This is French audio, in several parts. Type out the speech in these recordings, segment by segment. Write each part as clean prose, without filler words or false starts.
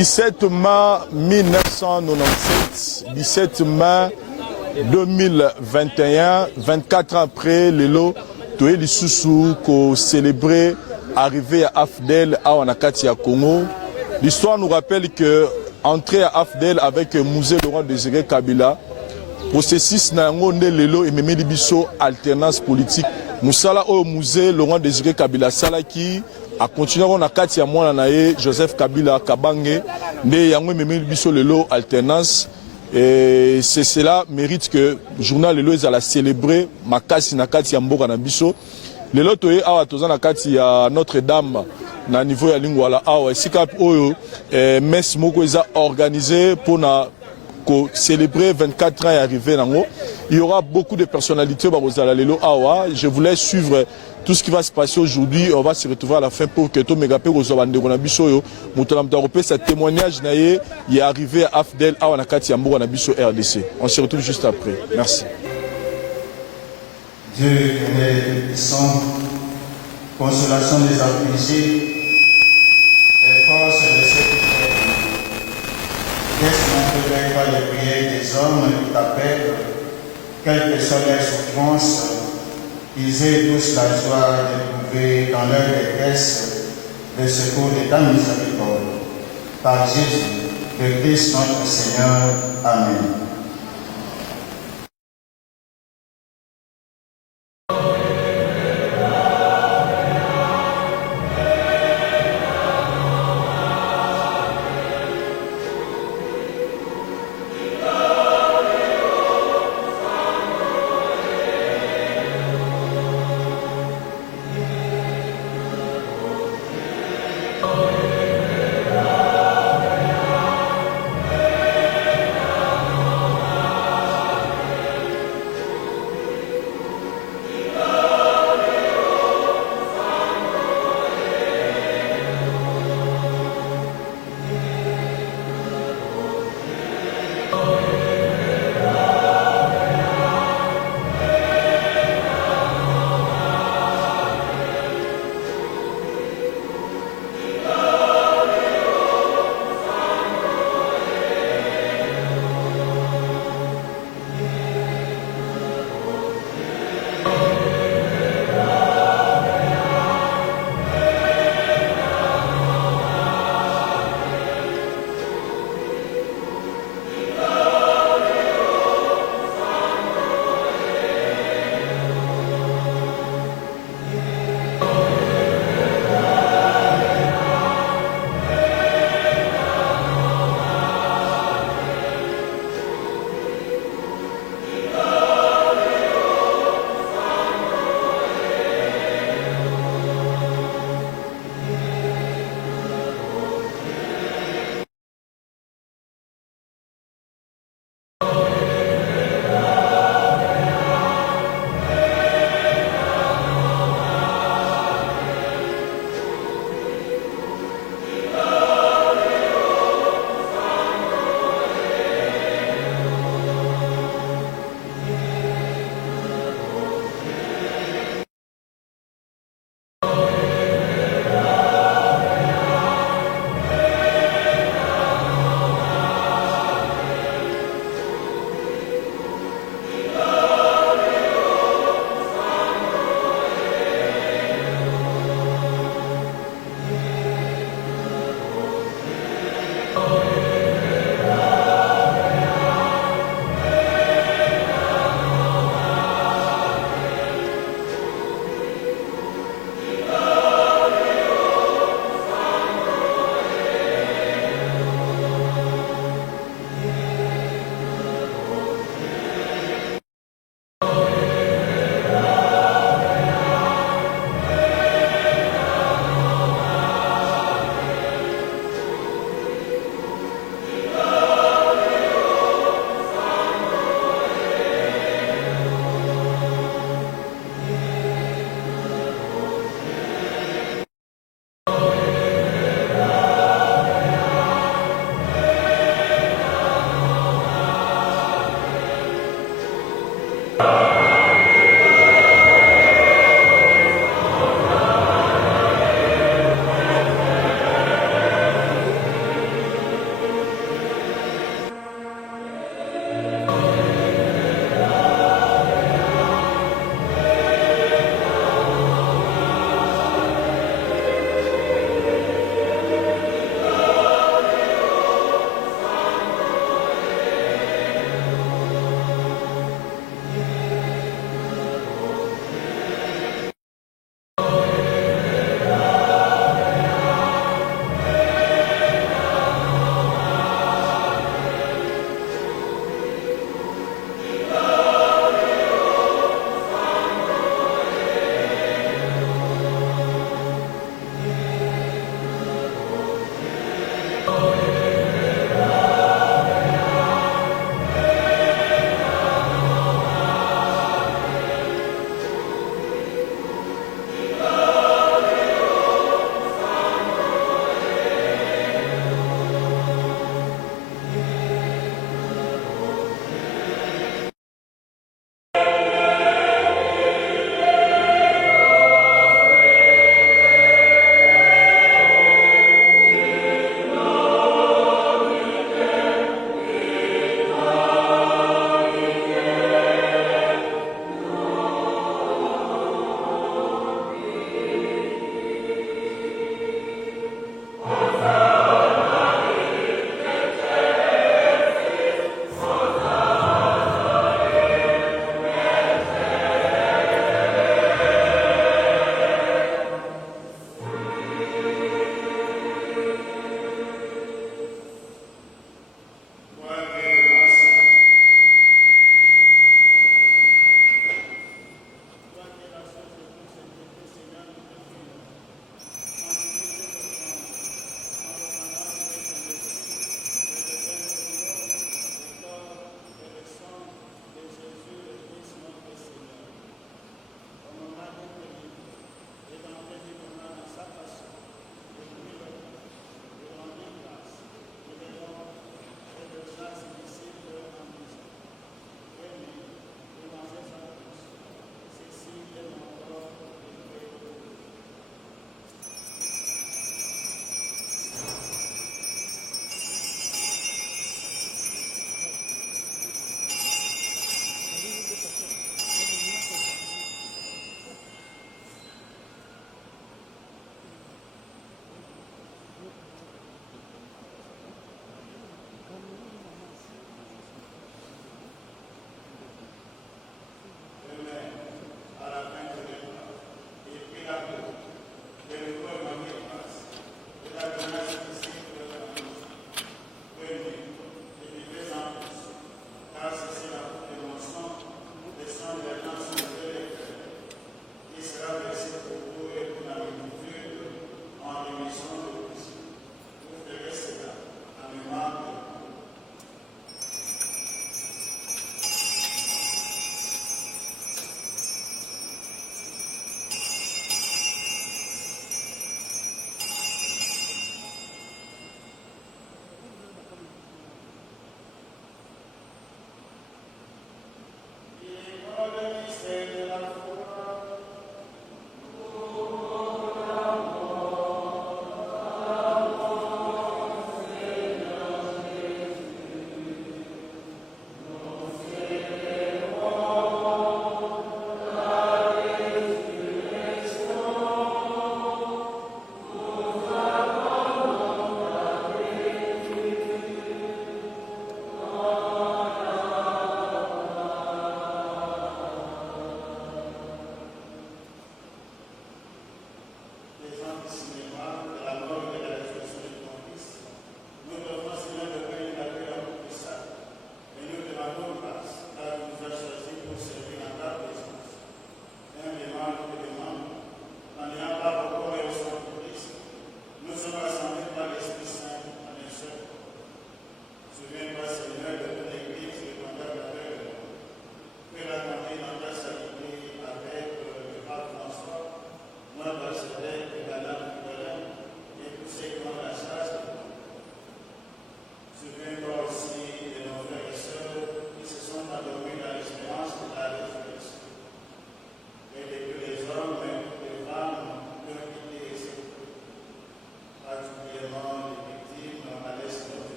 17 mai 1997, 17 mai 2021, 24 ans après, Lelo, Toé Lissousou, ko célébrer arrivée à Afdel à Wanakati à Congo. L'histoire nous rappelle que entrer à Afdel avec Musée Laurent Désiré Kabila, processus nango nde Lelo et Memeli Bisso alternance politique. Moussala au Musée Laurent Désiré Kabila Sala qui a continué à Wanakati à Mouanaye, Joseph Kabila Kabange, nde yango Memeli Bisso Lelo alternance. Et c'est cela mérite que le journal Lelo est à la célébrer Makasi Nakati Yamboka Nabiso. Lelo toye awa toza Nakati ya Notre-Dame na niveau ya Lingwala awa sikap oyo messe moko eza organisé pour célébrer 24 ans et arriver nango. Il y aura beaucoup de personnalités barozala Lelo awa. Je voulais suivre tout ce qui va se passer aujourd'hui. On va se retrouver à la fin pour que tout Megapé Rozobande Ronabiso yo Moutolam Européen ce témoignage naye il est arrivé à Afdel awa Nakati Yamboka Nabiso RDC. On se retrouve juste après. Merci. Dieu est puissant, consolation des affligés, et force de ceux qui craignent. Laisse n'entrevêt pas les prières des hommes qui t'appellent, quelles que soient leurs souffrances, qu'ils aient tous la joie d'éprouver dans leur détresse le secours de ta miséricorde. Par Jésus, le Christ notre Seigneur. Amen.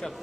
Ça va.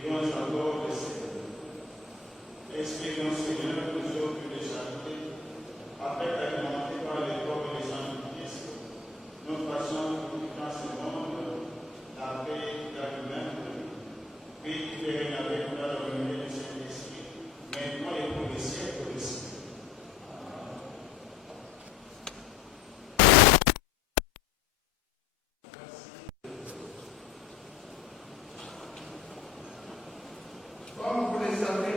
Prions encore le Seigneur. Expliquons, Seigneur, toujours plus de charité, afin d'alimenter par les corps des gens du Christ, nous façons dans ce monde la paix d'Amen, paix qui fait régner avec nous dans l'unité du Saint-Esprit, maintenant et pour les siècles des siècles. Comme vous le savez,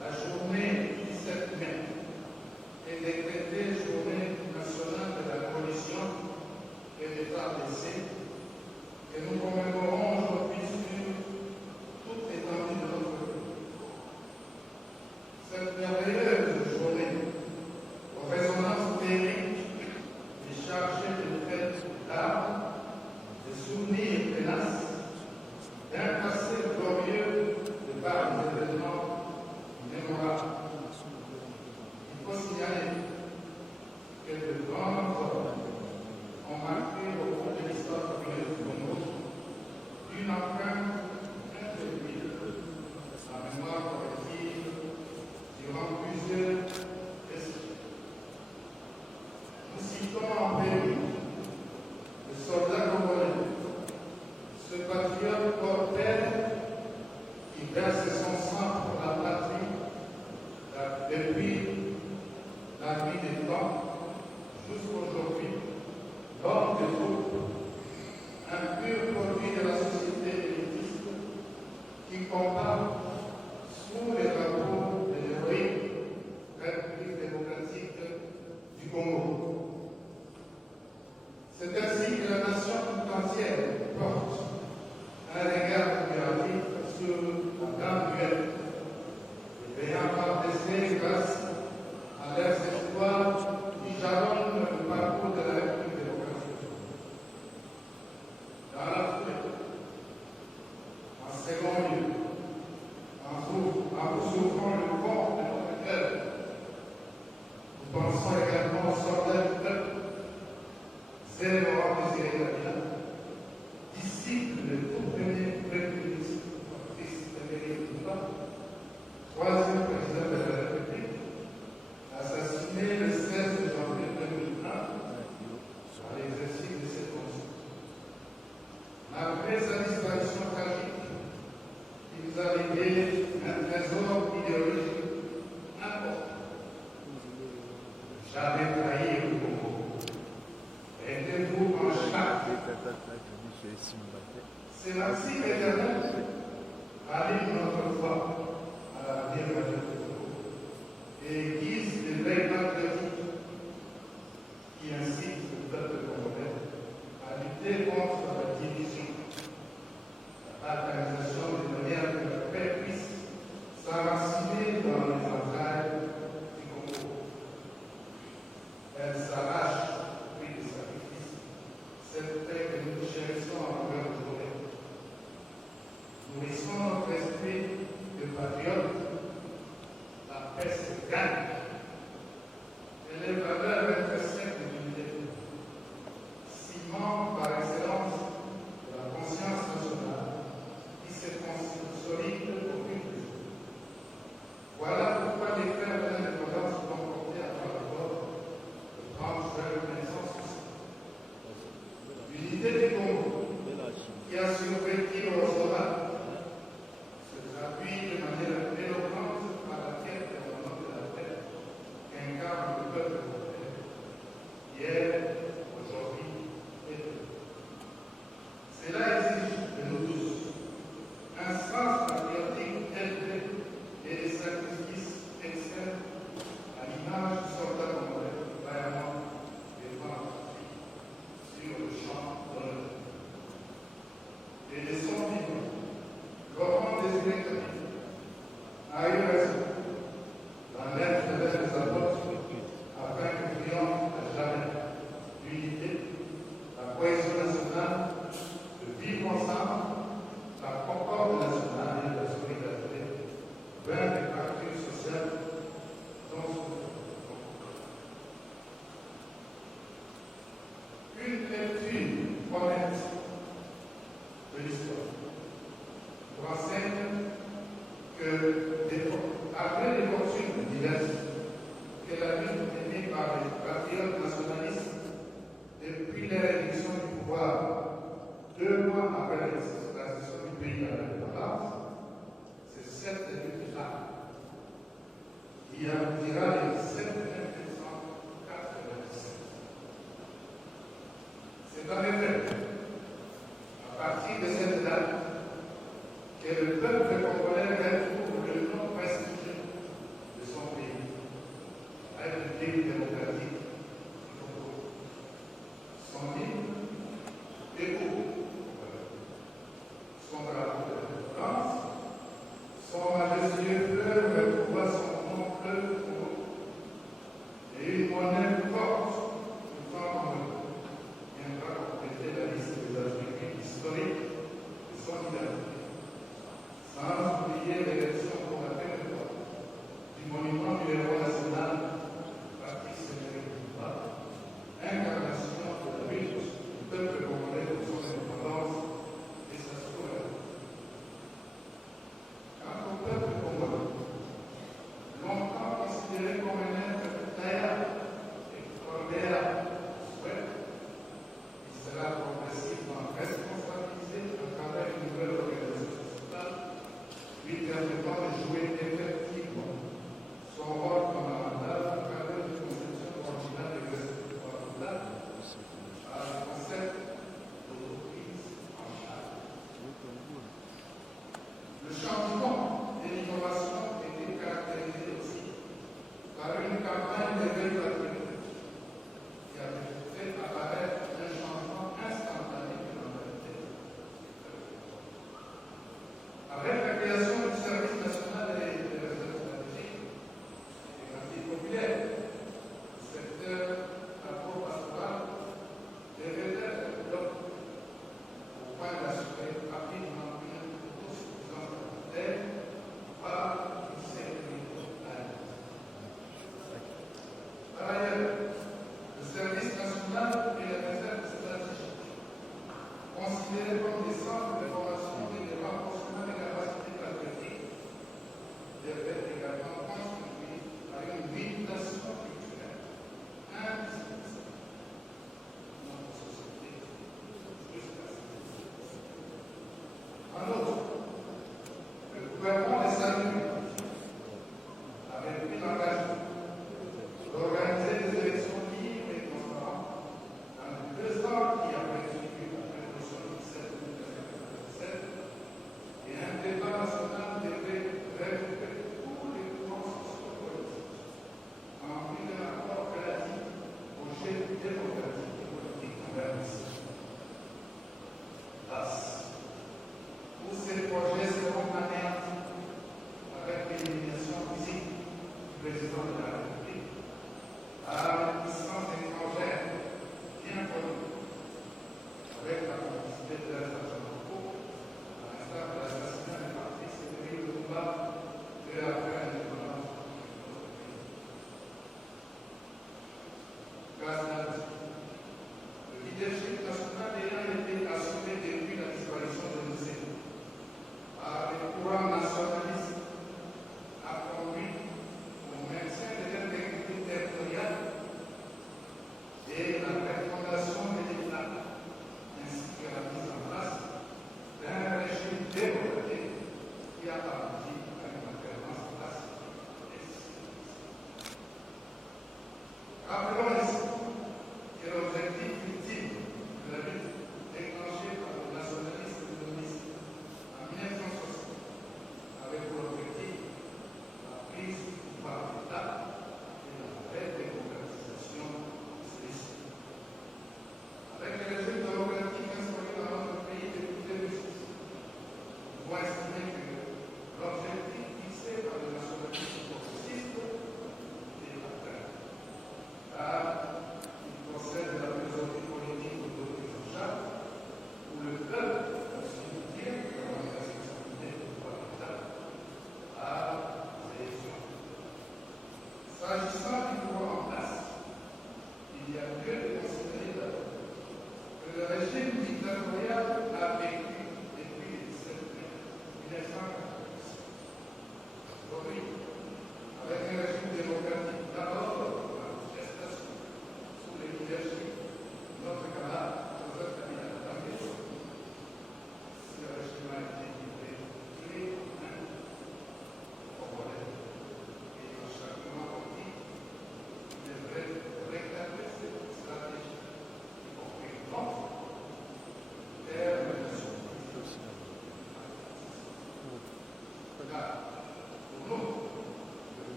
la journée 17 mai est décrétée journée nationale de l'abolition et des ADC que nous commémorons aujourd'hui sur toute l'étendue de notre pays. Cette merveilleuse journée, aux résonances théoriques et chargée de fêtes d'art, de souvenirs tenaces, d'un passé glorieux de par des événements mémorables. Il faut signaler que de grands hommes ont marqué au cours de l'histoire du Congo une empreinte indélébile à la mémoire collective durant plusieurs décennies. Nous citons en premier le soldat congolais, ce patriote porteur qui verse son sang pour la patrie depuis la nuit des temps jusqu'aujourd'hui, l'homme de groupe, un pur produit de la société élitiste qui combat sous les drapeaux de l'héroïque République démocratique du Congo. C'est ainsi que la nation tout entière porte un regard admiratif sur la grande duel, ayant partagé grâce à leurs espoirs qui jalonnent le parcours de la République démocratique. Dans la foulée, en second lieu, en vous souffrant le corps de notre cœur, nous pensons également aux soldats du peuple, Zélémorant Désiré Kabila, disciple du tout premier premier ministre Patrice Emery Lumumba, troisième président de la République, assassiné le 16 janvier 2001 à l'exercice de ses fonctions. Malgré sa disparition tragique, il nous a légué un trésor idéologique important. Jamais trahi le Congo. Aidez-vous en chaque C'est ainsi qu'Éternel allume notre foi à la vie de et guise les veilles patriotiques qui incitent le peuple congolais à lutter contre la division, la balkanisation de manière que la paix puisse s'enraciner dans les entrailles du Congo. Elle s'arrache au prix des sacrifices, cette paix que nous chérissons en longueur de journée. Nourrissons notre esprit de patriote. La paix se gagne. Elle est valeur intrinsèque de l'unité. Ciment par excellence de la conscience nationale qui se consolide au fil du jour. Voilà pourquoi les frères de l'indépendance sont portés à travers le vote le 30 juin 1960. L'unité du Congo qui a survécu aux orages s'appuie de manière éloquente par la quête et au nom de la paix qu'incarne le peuple congolais, hier, aujourd'hui et demain. Cela exige de nous tous un sens patriotique élevé et des sacrifices externes à l'image du soldat congolais qui vaillamment défend sur le champ de l'honneur. Et de son vivant, Laurent Désiré a eu raison dans l'être de ses apôtres afin que triomphe à jamais l'unité, la cohésion nationale, le vivre ensemble, la concorde nationale et la solidarité vers les fractures sociales dont une lecture honnête de l'histoire nous renseigne que après les fortunes diverses que la lutte menée par les patriotes nationalistes depuis l'élection du pouvoir 2 mois après l'extraction du pays à l'indépendance, c'est cette lutte-là qui aboutira le 7 mai 1997. C'est en effet à partir de cette date que le peuple congolais retrouve le nom prestigieux de son pays, la République démocratique du Congo. Son hymne debout, son drapeau de France, son majestueux fleuve retrouva son nom fleuve Congo, et une monnaie forte du franc congolais viendra compléter la liste des attributs historiques de son identité. Sans oublier l'élection pour la première fois du monument du héros national, Patrice Emery.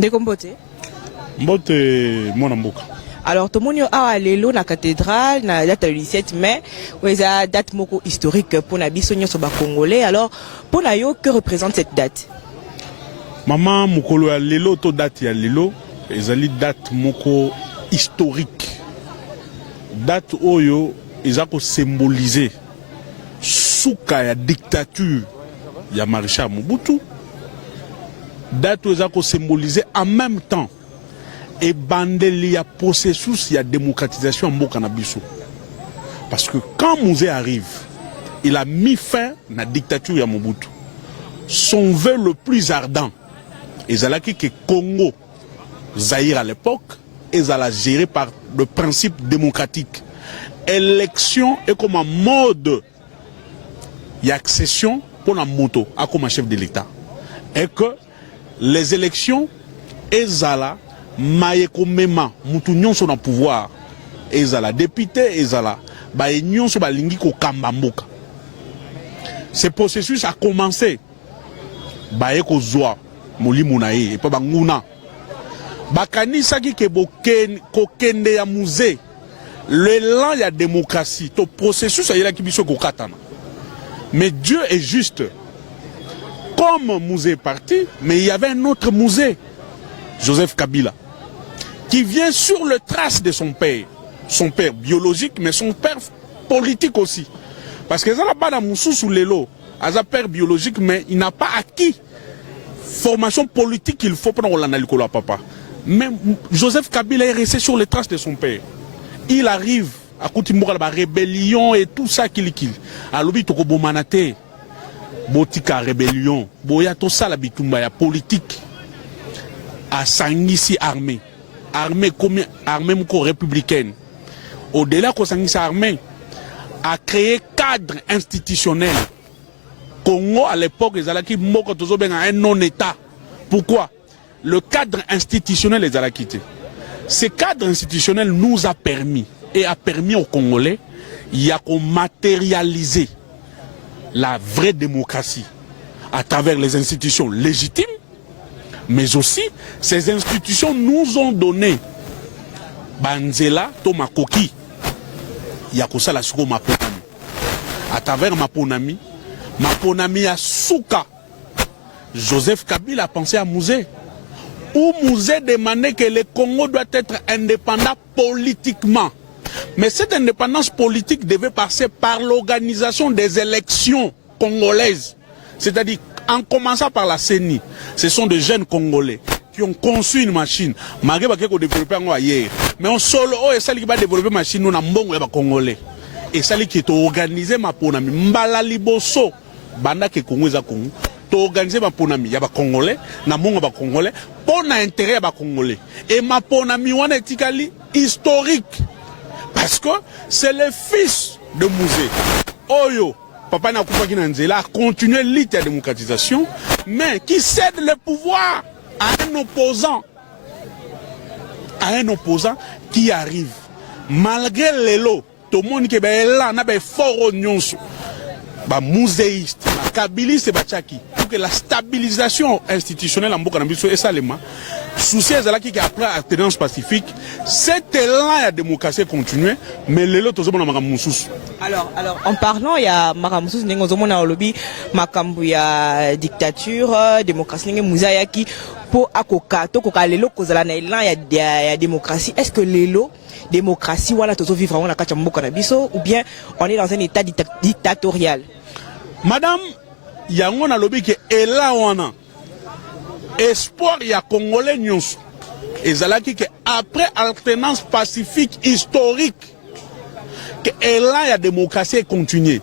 Ndekombote. Mbote mwana mboka. Alors, tout le monde a allé la cathédrale, la date du 17 mai, où il y a une date historique pour la Bissonio sur le Congolais. Alors, pour la yo, que représente cette date? Maman, mokolo ya lelo to date ya lelo, ezali date moko historique. Date oyo, ezako symboliser suka ya dictature ya Maréchal Mobutu. Date oyo ezako symboliser en même temps et bandeli ya processus ya démocratisation en mboka na biso. Parce que quand Mouzé arrive, il a mis fin à la dictature ya Mobutu. Son vœu le plus ardent, ezalaki que Congo, Zaïre à l'époque, ezala géré par le principe démocratique. Élection est comme un mode d'accession pour la moto, comme un chef de l'État. Et que les élections, ezala maïeko mema, mutu nyonso na pouvoir, ezala député, ezala ba nyonso ba lingi ko kambamboka. Ce processus a commencé baeko zoa molimo na ye et pas banguna. Bakanisaki ke kokende ya musée l'élan ya démocratie to processus ayela ki biso ko katana. Mais Dieu est juste. Comme Mouzé est parti, mais il y avait un autre Mouzé, Joseph Kabila, qui vient sur le trace de son père biologique, mais son père politique aussi. Parce que ça n'a pas d'amoussou sous l'élo, un père biologique, mais il n'a pas acquis formation politique qu'il faut pour l'analyser papa. Mais Joseph Kabila est resté sur les traces de son père. Il arrive à Koutimboura, la rébellion et tout ça qu'il. À l'obi toko bomanate, botika rébellion, boya tout ça la bitumba ya politique. À Sangisi armée. Armée comme armée républicaine. Au-delà de Sangisi armée, a créé cadre institutionnel. Congo à l'époque, les Alaki moko tozo ben un non-état. Pourquoi? Le cadre institutionnel les a quittés. Ce cadre institutionnel nous a permis et a permis aux Congolais de matérialiser la vraie démocratie à travers les institutions légitimes, mais aussi ces institutions nous ont donné Banzela Tomakoki Yakosa la Suko Maponami. À travers Maponami à Souka, Joseph Kabila a pensé à Mouzé. Où Mouzé demandait que le Congo doit être indépendant politiquement. Mais cette indépendance politique devait passer par l'organisation des élections congolaises. C'est-à-dire, en commençant par la CENI, ce sont des jeunes Congolais qui ont conçu une machine. Malgré que nous développons ailleurs. Mais on solo, et ça qui va développer une machine, nous avons Congolais. Et ça qui est organisé, ma ponami, mbala liboso, banda ke Congo za Congo. Organisé ma ponami, il y a des Congolais, na mongo ba Congolais, pour l'intérêt à Congolais. Et ma ponami wana etikali historique. Parce que c'est le fils de Mouzé. Oyo, papa n'a pas qui a continué l'idée de démocratisation, mais qui cède le pouvoir à un opposant. À un opposant qui arrive. Malgré les lots, tout le monde qui est là, n'a pas fort nyonso. Mouséiste, kabiliste bachaki pour que la stabilisation institutionnelle en Bokanambiso et Salema, souci qui après alternance pacifique, cet élan de démocratie continue, mais les autres ont Maramoussous. Alors, en parlant, il y a Maramoussous, Nengozomona Olobi, Makambu, il y a dictature, démocratie, Mouzayaki, pour Akoka, Tokoka, les lots, il y a démocratie. Est-ce que les lots, démocratie, voilà, tous vivre vraiment dans Bokanambiso, ou bien on est dans un état dictatorial? Madame, il y a un lobby qui est là, espoir, il y a Congolais nyonso. Et Zalaki que après alternance pacifique historique, que là, il y a démocratie continue.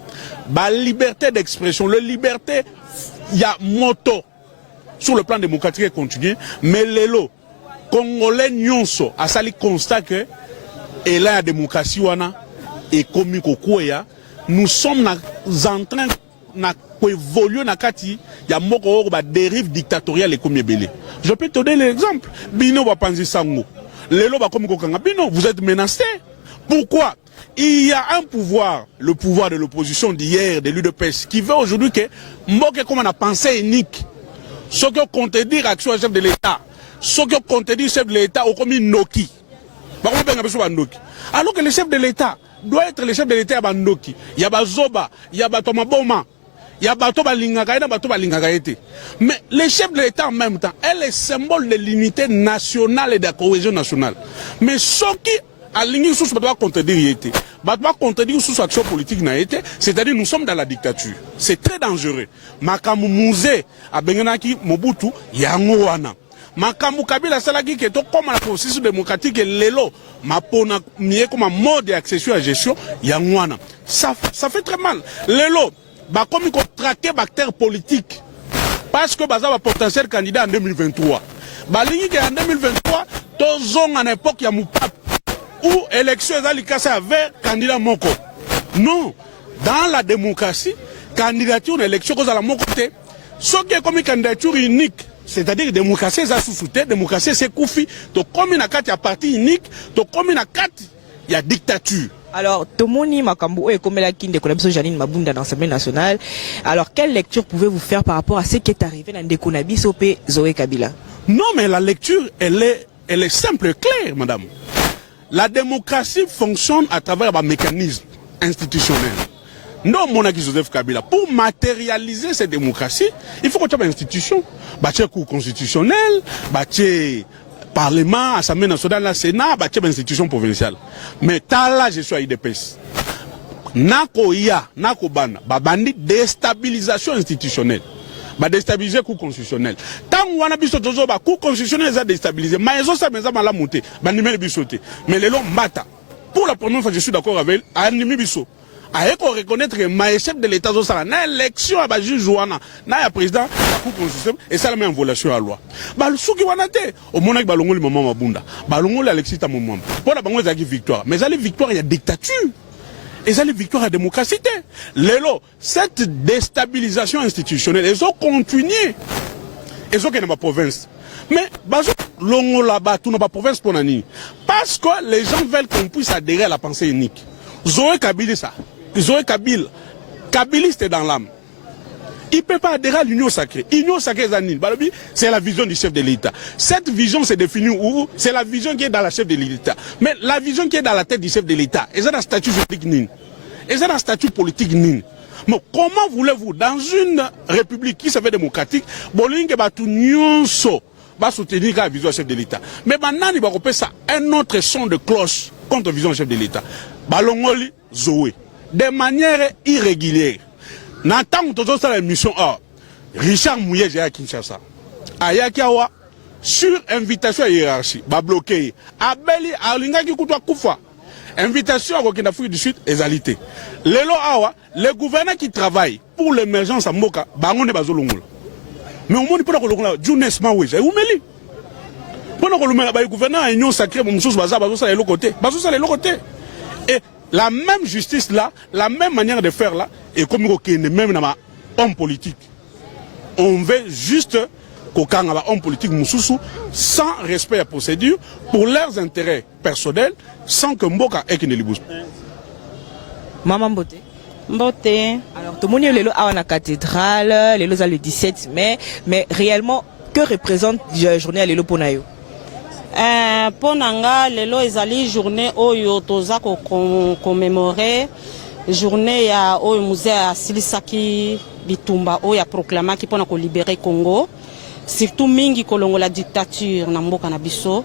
La liberté d'expression, la liberté, il y a moto sur le plan démocratique continue. Mais les lots, Congolais nyonso, à sali constat que là, il y a démocratie et comme nous sommes en train de évoluer dans kati ya moko ba dérive dictatoriale et comme belé. Je peux te donner l'exemple. Bino va penser sango. Lelo ba comme kokanga bino, vous êtes menacés. Pourquoi? Il y a un pouvoir, le pouvoir de l'opposition d'hier, de l'UDPS, qui veut aujourd'hui que Mboke comme on a pensé unique. Ce que compte dire action chef de l'État. ce que contredit chef de l'État au comme Noki. Alors que le chef de l'État doit être le chef de l'État à Noki. Il y a Bazoba, il y a Batomaboma, il y a Batoba Lingagaïda, Batoba Lingagaïté. Mais le chef de l'État en même temps est le symbole de l'unité nationale et de la cohésion nationale. Mais ce qui a l'ingé sous doit contredire sous action politique n'a été, c'est-à-dire nous sommes dans la dictature. C'est très dangereux. Makamu Musée à Benganaki Mobutu Yangoana. Makamu Kabila Salaki qui est comme la processus démocratique et l'élo, ma pona mieux comme un mode d'accession à la gestion, Yangwana. Ça fait très mal. L'élo, bah comme il traqué bactère politique, parce que bah ça va potentiel candidat en 2023. Bah l'ingi en 2023, tous ont en époque ya Moupap, où élection est avec candidat Moko. Non, dans la démocratie, candidature d'élection cause à la mon côté, ce qui est comme une candidature unique. C'est-à-dire que la démocratie est sous-souté, la démocratie c'est koufi, donc comme il y a 4 parti unique, donc comme il y a 4, il y a dictature. Alors, Tomoni Makambo et comme la Kinde Konabso Janine Mabunda dans l'Assemblée nationale, alors quelle lecture pouvez-vous faire par rapport à ce qui est arrivé dans Ndekonabi Sopé Zoé Kabila? Non, mais la lecture, elle est simple et claire, madame. La démocratie fonctionne à travers un mécanisme institutionnel. Non, mon ami Joseph Kabila, pour matérialiser cette démocratie, il faut qu'on ait une institution. Bâtir cour constitutionnel, bâtir parlement, assemblée nationale, la Sénat, bâtir une institution provinciale. Mais là, je suis à IDPS. Nako ya, nako bana, babandi déstabilisation institutionnelle. Ba déstabiliser cour constitutionnel. Tant on a biso tozo ba cour constitutionnel ça déstabiliser. Mais ils ont ça mais ça mala monter. Ba nimeli bisoté. Mais les longs mbata. Pour la première fois je suis d'accord avec animi biso. Avec qu'on reconnaître que le chef de l'État a une élection à juge Jouana, na président de la Cour constitutionnelle et ça la met en violation à la loi. Bah le souki wanate au moment que balongo le moment mabunda. Balongo l'Alexis Tamomam. Pour la bango zaki victoire. Mais ça les victoire il y a dictature. Et ça les victoire à démocratie. Lélo, cette déstabilisation institutionnelle, ils ont continué. Ils ont gagné ma province. Mais bazo longo là-bas tout n'a province pour nani. Parce que les gens veulent qu'on puisse adhérer à la pensée unique. Zoé Kabila ça. Zoé Kabila, kabiliste dans l'âme. Il ne peut pas adhérer à l'union sacrée. L'union sacrée, c'est la vision du chef de l'État. Cette vision s'est définie où? C'est la vision qui est dans la chef de l'État. Mais la vision qui est dans la tête du chef de l'État, et c'est un statut juridique nine. Et c'est un statut politique nine. Mais comment voulez-vous, dans une république qui se fait démocratique, bolingue va soutenir la vision du chef de l'État. Mais maintenant, il va repérer ça un autre son de cloche contre la vision du chef de l'État. Balongoli, Zoé. De manière irrégulière. N'attends toujours ça la mission A. Richard Mouye, j'ai à Kinshasa. Ayakiawa, sur invitation à hiérarchie, va bloquer. Abeli, Alinga qui coûte Koufa. Invitation à Burkina Faso du Sud, égalité. Lelo Awa, les gouverneurs qui travaillent pour l'émergence à Moka, Bangonde Bazolongol. Mais au moins, il peut pas que Jounes Maoué, j'ai oumeli. Pendant que le gouverneur a union sacrée, mon sous bazar, bazar, l'autre côté. Bazar, l'autre côté. Et la même justice là, la même manière de faire là, et comme même dans homme politique. On veut juste qu'aucun homme politique moussoussou, sans respect à la procédure, pour leurs intérêts personnels, sans que Mboka ait qu'une libousse. Maman Mbote. Mbote. Alors, tout le monde est à la cathédrale, le 17 mai, mais réellement, que représente la journée à l'élo Ponayo? Ponanga, lelo ezali journée oyo toza ko commémorer journée ya oyo musée à Silisaki Bitumba oyo a proclamé qui pona ko libérer Congo, surtout mingi kolongo la dictature na mboka na biso.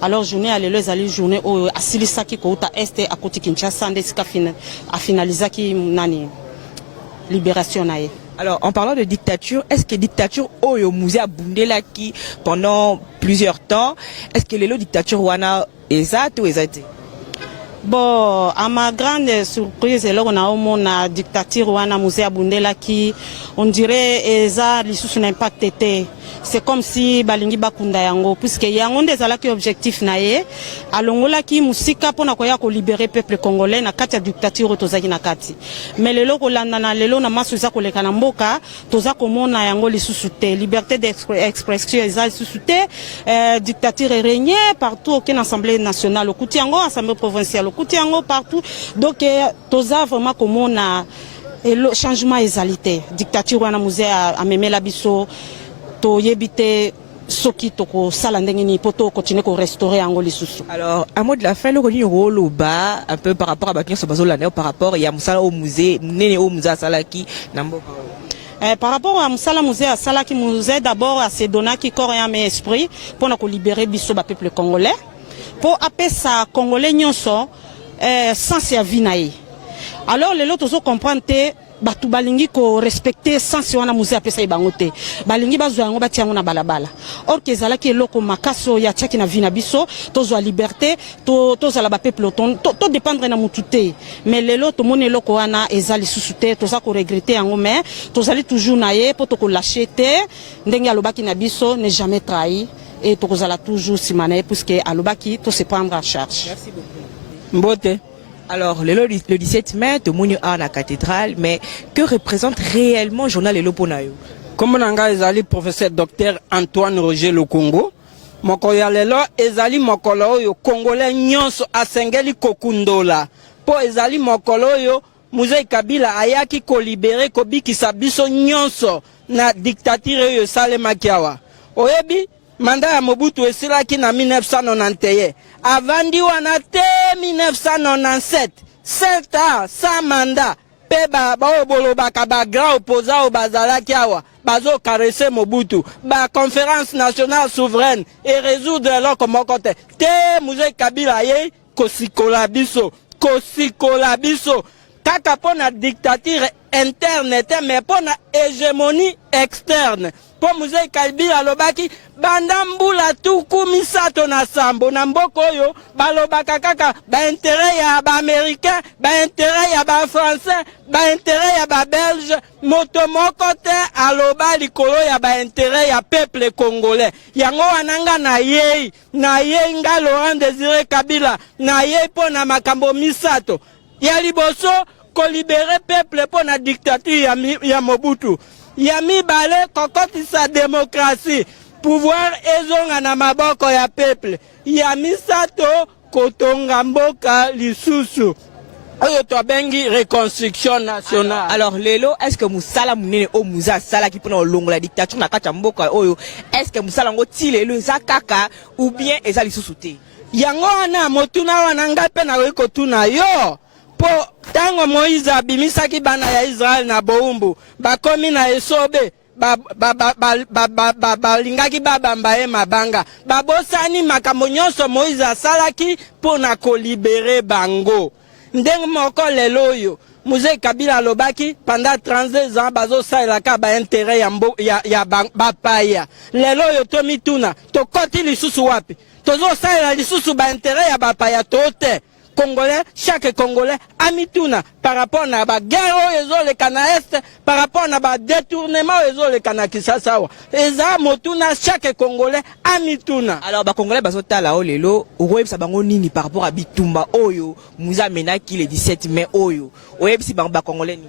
Alors journée à lelo ezali journée oyo a Silisaki ko uta este a koti Kinshasa ndesika a finalisaki nani libération nae. Alors, en parlant de dictature, est-ce que dictature au musée a Bundela qui pendant plusieurs temps, est-ce que les dictature wana exact ou exact? Bon, à ma grande surprise, là on a au monde la dictature wana musée a Bundela qui, on dirait, eza l'issue l'impact était. C'est comme si balingi bakunda yango puisque yango ndezala ki objectif nae alongola ki musika pona koya ko libérer peuple congolais na kati ya dictature tozaki na kati mais lelo ko landa na lelo na masu za koleka na mboka toza komona yango lisusu te liberté d'expression eza lisusu te dictature régnait partout aucune assemblée nationale okuti yango assemblée provinciale okuti yango partout donc toza vraiment komona le changement ezalité dictature wana musée a memela biso to yebite soki toko sala ndenge ni poto continuer ko restaurer yango lisusu. Alors un mot de la fin le rôle au bas un peu par rapport à Bakina Sobazola par rapport ya musala au musée nene au musée salaki nambo. Par rapport à Moussala Musée, à Salaki Musée, d'abord à se donner qui corps et âme et esprit pour nous libérer biso ba peuple congolais. Pour appeler ça congolais nyonso sans se vinaï. Alors les autres aussi comprennent que batu balingi ko respecter sans se wana musée apesa ibangote. Balingi bazwa ngo bati yango na balabala. Or que zalaki eloko makaso ya tchaki na vina biso, tozo liberté, tozo la ba peuple to dépendre na mutute. Mais lelo to moni eloko wana ezali susute, toza ko regretter yango mais tozali toujours naye pour to ko lâcher te, ndenge alobaki na biso ne jamais trahi et to kozala toujours simanaye puisque alobaki to se prendre en charge. Merci beaucoup. Mbote. Alors, le 17 mai, de Mounio à la cathédrale, mais que représente réellement le journal Lelo Ponayo? Comme nanga ezali professeur docteur Antoine Roger Le Congo, mokoya lelo ezali mokolo oyo congolais nyonso asengeli kokundola. Po ezali mokolo oyo Musée Kabila ayaki ko libérer ko bikisa biso nyonso na dictature oyo salemaki awa. Oyebi manda ya Mobutu esilaki na 1991. Avandi wana te 1997, 7 ans sans mandat, pe ba obolo baka ba grand opposant au bazalaki awa, bazo caresser Mobutu, ba conférence nationale souveraine et résoudre leur komokote. Te Musée Kabila ye kosikola biso, kaka pona dictature interne te mais pona hégémonie externe. Po Musée Kabila lobaki bandambula tuku misato na sambo na mboko oyo balobaka kaka ba intérêt ya ba américain, ba intérêt ya ba français, ba intérêt ya ba belge, moto moko te aloba likolo ya ba intérêt ya peuple congolais. Yango wananga na ye nga Laurent Désiré Kabila na ye pona makambo misato ya liboso ko libérer peuple pona dictature ya Mobutu. Ya mibale kokotisa démocratie, pouvoir ezonga na maboko ya peuple. Ya misato kotonga mboka lisusu. Oyo to bengi reconstruction nationale. Alors lelo, est-ce que musala munene o muza sala ki pona longo la dictature na kati mboka oyo, est-ce que musala ngo ti lelo za kaka ou bien ezali lisusu te? Yango wana motuna wana ngape na weko tuna yo. Po tango Moïse abimisaki bana ya Israël na boumbu bakomi na esobe balingaki babamba ye mabanga babosani makambo nyonso Moïse asalaki pona ko libérer bango ndenge moko lelo oyo Musée Kabila lobaki pendant 32 ans bazo saelaka ba intérêt ya bapaya lelo oyo tomituna tokoti lisusu wapi tozo saela lisusu ba intérêt ya bapaya tote Congolais, chaque Congolais a mituna par rapport à la guerre aux les Est, par rapport à la détournement aux les Kisasa. Et ça, motuna chaque Congolais a mituna. Alors, les Congolais, bazota la olelo, oye sabango nini par rapport à Bitumba Oyo, Mouza Menaki le 17 mai Oyo. Oye si banga Congolais ni.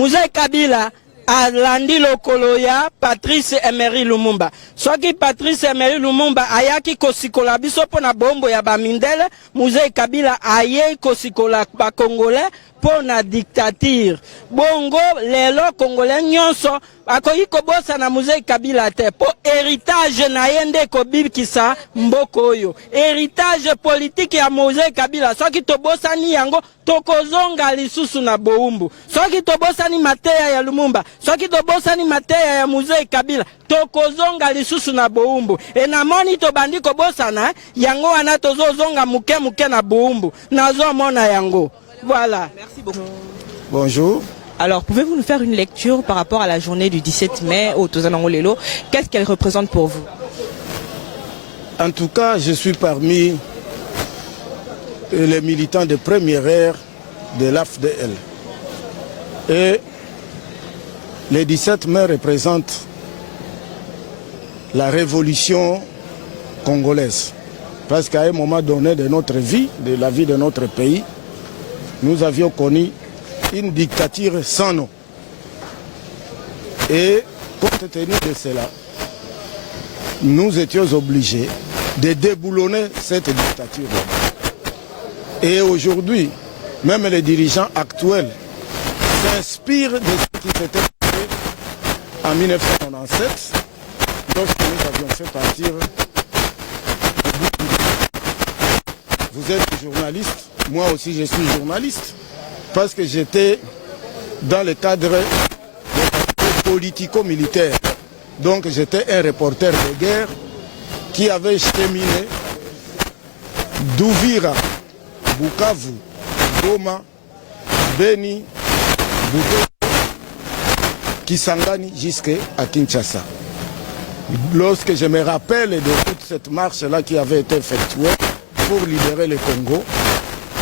Musée Kabila alandi lokolo ya Patrice Emery Lumumba. Soki Patrice Emery Lumumba ayaki kosikola biso pona bombo ya bamindele, Musée Kabila aye kosikola ba Congolais pona dictature. Bongo lelo Congolais nyonso akoki kobosa na Musée Kabila te po héritage na yende ko bibikisa mboko oyo. Héritage politique ya Musée Kabila soki tobosani yango tokozonga lisusu na boumbu. Soki tobosani mateya ya Lumumba, soki tobosani mateya ya Musée Kabila, tokozonga lisusu na boumbu. E na moni tobandi kobosana yango wana tozozonga muke na boumbu. Nazo mona yango. Voilà. Merci beaucoup. Bonjour. Alors, pouvez-vous nous faire une lecture par rapport à la journée du 17 mai au Tozanango Lelo? Qu'est-ce qu'elle représente pour vous? En tout cas, je suis parmi les militants de première ère de l'AFDL. Et le 17 mai représente la révolution congolaise. Parce qu'à un moment donné de notre vie, de la vie de notre pays, nous avions connu une dictature sans nom. Et compte tenu de cela, nous étions obligés de déboulonner cette dictature. Et aujourd'hui, même les dirigeants actuels s'inspirent de ce qui s'était fait en 1997 lorsque nous avions fait partir. Vous êtes journaliste, moi aussi je suis journaliste, parce que j'étais dans le cadre politico-militaire. Donc j'étais un reporter de guerre qui avait cheminé d'Uvira, Bukavu, Goma, Beni, Bukavu, Kisangani jusqu'à Kinshasa. Lorsque je me rappelle de toute cette marche-là qui avait été effectuée pour libérer le Congo,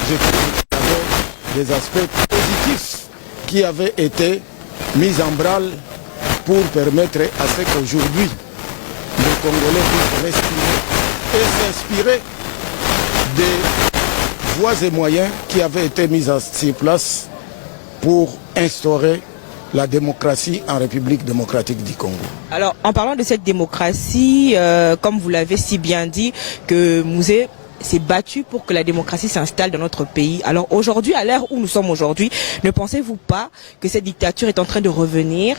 je trouve qu'il y avait des aspects positifs qui avaient été mis en branle pour permettre à ce qu'aujourd'hui les Congolais puissent respirer et s'inspirer des voies et moyens qui avaient été mis sur place pour instaurer la démocratie en République démocratique du Congo. Alors, en parlant de cette démocratie, comme vous l'avez si bien dit, que Mouzé s'est battu pour que la démocratie s'installe dans notre pays. Alors aujourd'hui, à l'ère où nous sommes aujourd'hui, ne pensez-vous pas que cette dictature est en train de revenir?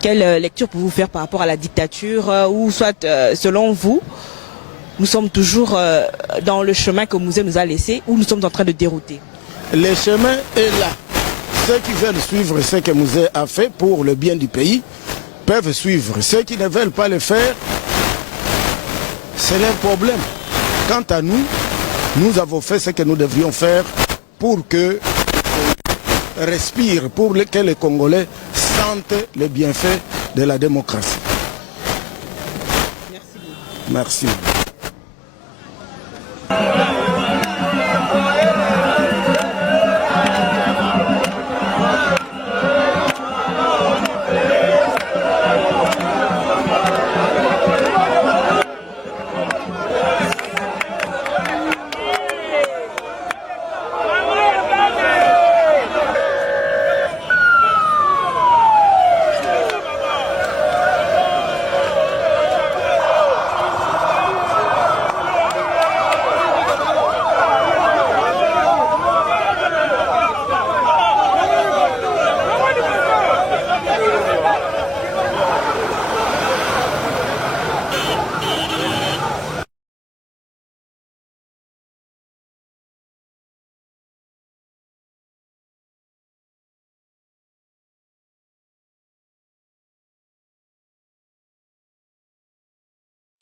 Quelle lecture pouvez-vous faire par rapport à la dictature, ou soit, selon vous, nous sommes toujours dans le chemin que Mouzé nous a laissé, ou nous sommes en train de dérouter? Le chemin est là. Ceux qui veulent suivre ce que Mouzé a fait pour le bien du pays peuvent suivre. Ceux qui ne veulent pas le faire, c'est leur problème. Quant à nous, nous avons fait ce que nous devrions faire pour que respire, pour que les Congolais sentent les bienfaits de la démocratie. Merci.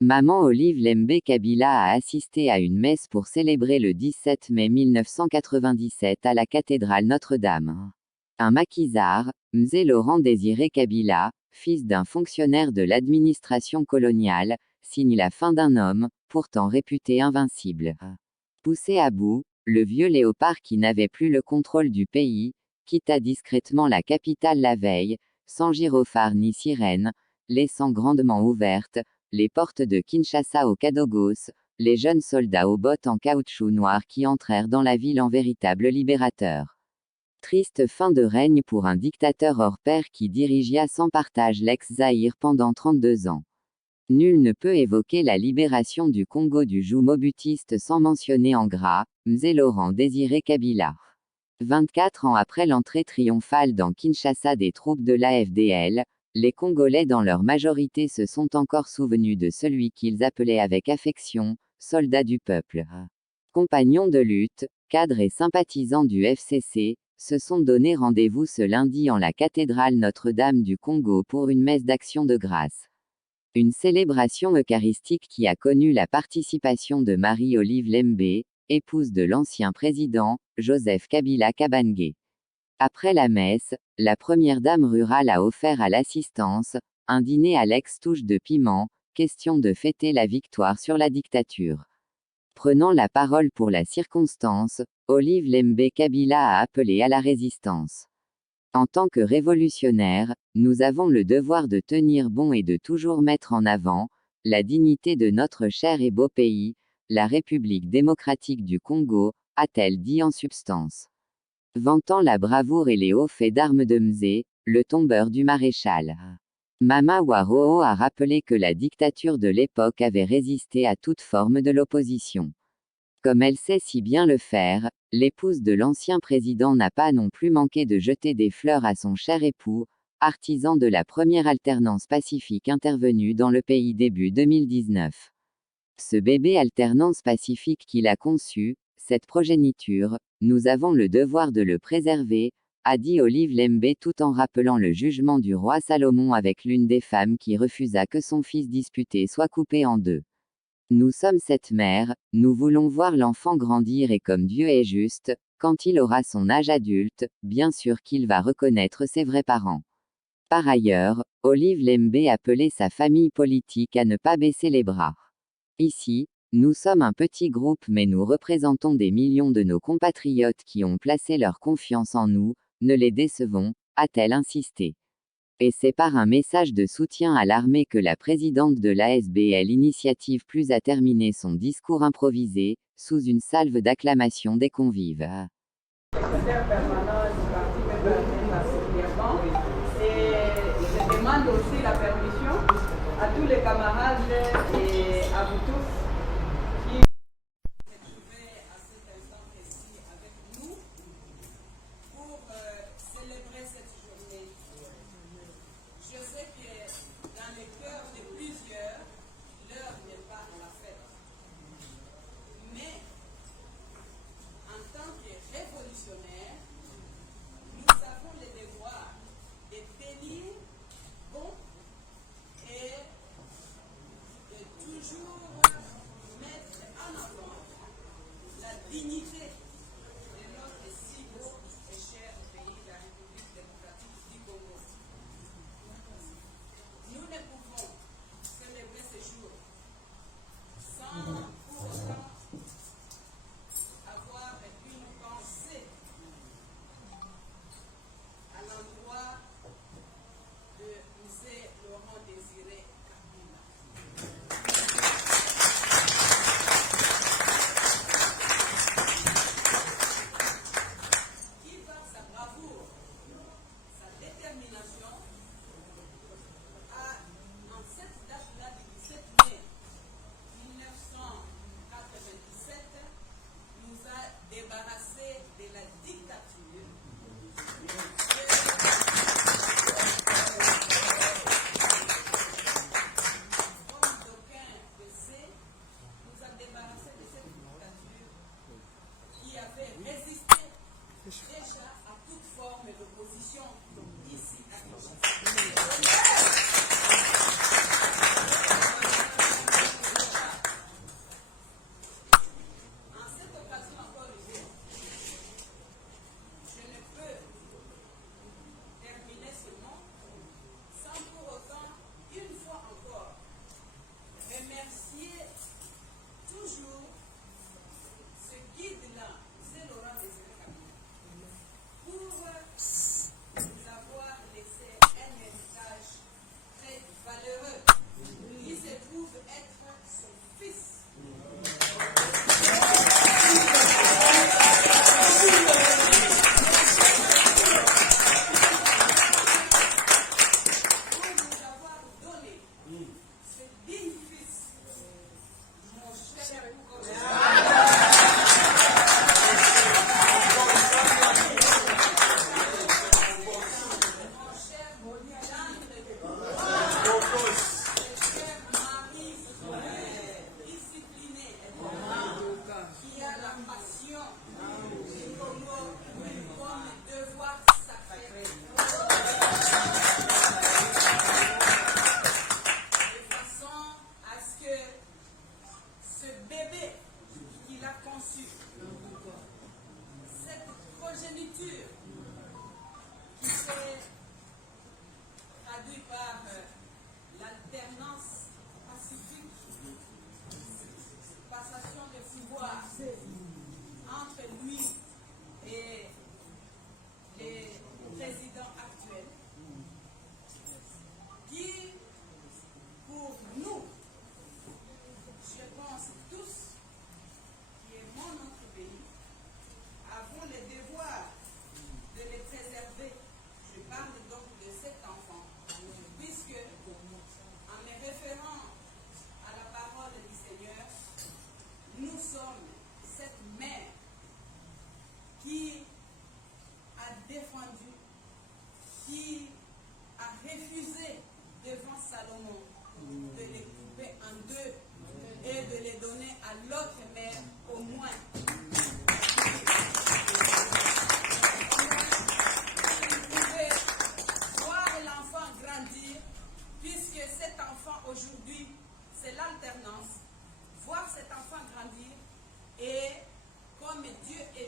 Maman Olive Lembe Kabila a assisté à une messe pour célébrer le 17 mai 1997 à la cathédrale Notre-Dame. Un maquisard, Mzé Laurent Désiré Kabila, fils d'un fonctionnaire de l'administration coloniale, signe la fin d'un homme, pourtant réputé invincible. Poussé à bout, le vieux léopard qui n'avait plus le contrôle du pays, quitta discrètement la capitale la veille, sans gyrophare ni sirène, laissant grandement ouvertes les portes de Kinshasa aux Kadogos, les jeunes soldats aux bottes en caoutchouc noir qui entrèrent dans la ville en véritables libérateurs. Triste fin de règne pour un dictateur hors pair qui dirigia sans partage l'ex-Zaïre pendant 32 ans. Nul ne peut évoquer la libération du Congo du joug mobutiste sans mentionner en gras, Mzé Laurent Désiré Kabila. 24 ans après l'entrée triomphale dans Kinshasa des troupes de l'AFDL, les Congolais dans leur majorité se sont encore souvenus de celui qu'ils appelaient avec affection « soldat du peuple ». Compagnons de lutte, cadres et sympathisants du FCC, se sont donné rendez-vous ce lundi en la cathédrale Notre-Dame du Congo pour une messe d'action de grâce. Une célébration eucharistique qui a connu la participation de Marie-Olive Lembe, épouse de l'ancien président, Joseph Kabila Kabange. Après la messe, la première dame rurale a offert à l'assistance un dîner à l'ex-touche de piment, question de fêter la victoire sur la dictature. Prenant la parole pour la circonstance, Olive Lembe Kabila a appelé à la résistance. En tant que révolutionnaires, nous avons le devoir de tenir bon et de toujours mettre en avant la dignité de notre cher et beau pays, la République démocratique du Congo, a-t-elle dit en substance. Vantant la bravoure et les hauts faits d'armes de Mzé, le tombeur du maréchal. Mama Waroo a rappelé que la dictature de l'époque avait résisté à toute forme de l'opposition. Comme elle sait si bien le faire, l'épouse de l'ancien président n'a pas non plus manqué de jeter des fleurs à son cher époux, artisan de la première alternance pacifique intervenue dans le pays début 2019. Ce bébé alternance pacifique qu'il a conçu, cette progéniture, nous avons le devoir de le préserver, a dit Olive Lembe tout en rappelant le jugement du roi Salomon avec l'une des femmes qui refusa que son fils disputé soit coupé en deux. Nous sommes cette mère, nous voulons voir l'enfant grandir et comme Dieu est juste, quand il aura son âge adulte, bien sûr qu'il va reconnaître ses vrais parents. Par ailleurs, Olive Lembe appelait sa famille politique à ne pas baisser les bras. Ici, nous sommes un petit groupe mais nous représentons des millions de nos compatriotes qui ont placé leur confiance en nous, ne les décevons, a-t-elle insisté. Et c'est par un message de soutien à l'armée que la présidente de l'ASBL Initiative Plus a terminé son discours improvisé, sous une salve d'acclamations des convives. Et je demande aussi la permission à tous les camarades et à vous tous qui se trouvaient à cet instant ici avec nous pour célébrer cette journée. Je sais que dans le cœur de plusieurs, l'heure n'est pas à la fête. Mais en tant que révolutionnaires, nous avons le devoir de tenir bon et de toujours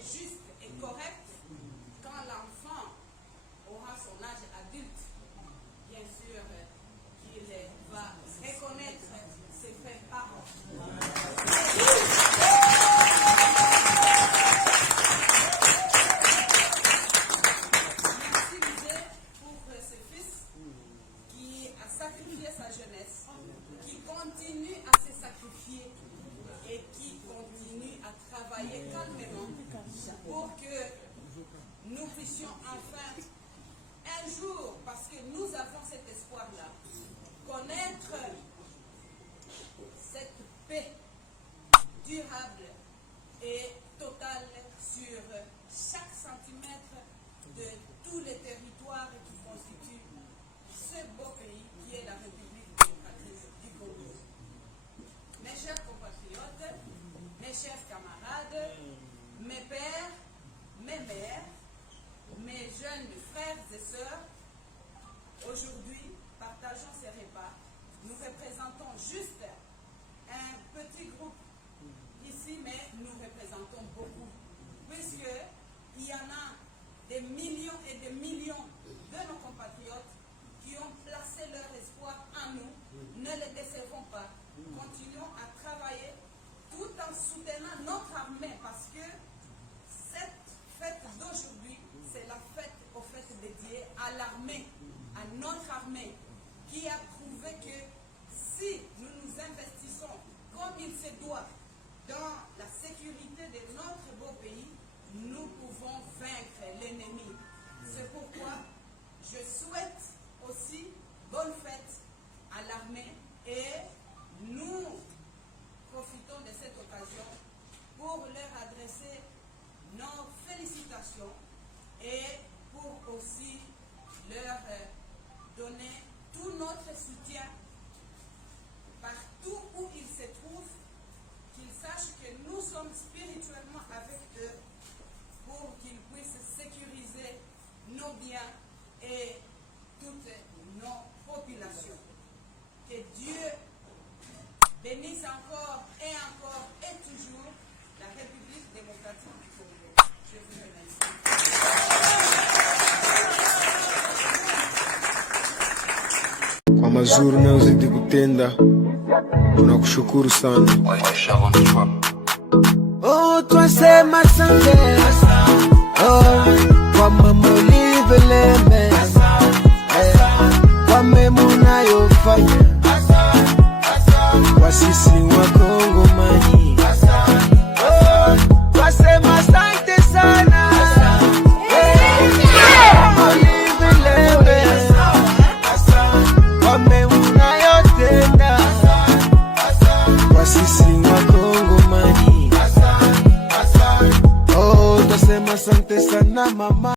est juste et correcte quand l'enfant aura son âge adulte. Bien sûr qu'il va reconnaître ses faits parents. Merci Musée pour ce fils qui a sacrifié sa jeunesse, qui continue à se sacrifier et qui continue à travailler calmement pour que nous puissions enfin un jour, parce que nous avons cet espoir-là, connaître cette paix durable et totale sur chaque centimètre de tous les territoires qui constituent ce beau pays qui est la République démocratique du Congo. Mes chers compatriotes, mes chers camarades, mes pères, mes mères, mes jeunes frères et sœurs, aujourd'hui, partageons ces repas. Nous représentons juste un petit groupe ici, mais nous représentons beaucoup, puisqu'il y en a des millions et des millions de nos compatriotes qui ont placé leur espoir en nous. Ne les décevons pas. Continuons à travailler tout en soutenant notre armée, parce que cette fête d'aujourd'hui, c'est la fête au fait dédiée à l'armée, à notre armée, qui a prouvé que si nous nous investissons comme il se doit dans la sécurité de notre beau pays, nous pouvons vaincre l'ennemi. C'est pourquoi je souhaite aussi bonne fête à l'armée et nous profitons de cette occasion pour leur adresser nos félicitations et pour aussi leur donner tout notre soutien partout où ils se trouvent, qu'ils sachent que nous sommes spirituellement avec eux pour qu'ils puissent sécuriser nos biens et toutes nos populations. Que Dieu bénisse encore et toujours la République démocratique du Congo. Je vous remercie. Kwa mazuri unayozidi kutenda, tunakushukuru sana. Oh, twasema asante. Oh, kwa mama Olive Lembe, kwa mema unayofanya kwa sisi wa Kongo mani. Oh, twasema asante sana. Olive Lembe, kwa mema unayotenda kwa sisi wa Kongo mani. Oh, twasema asante sana mama.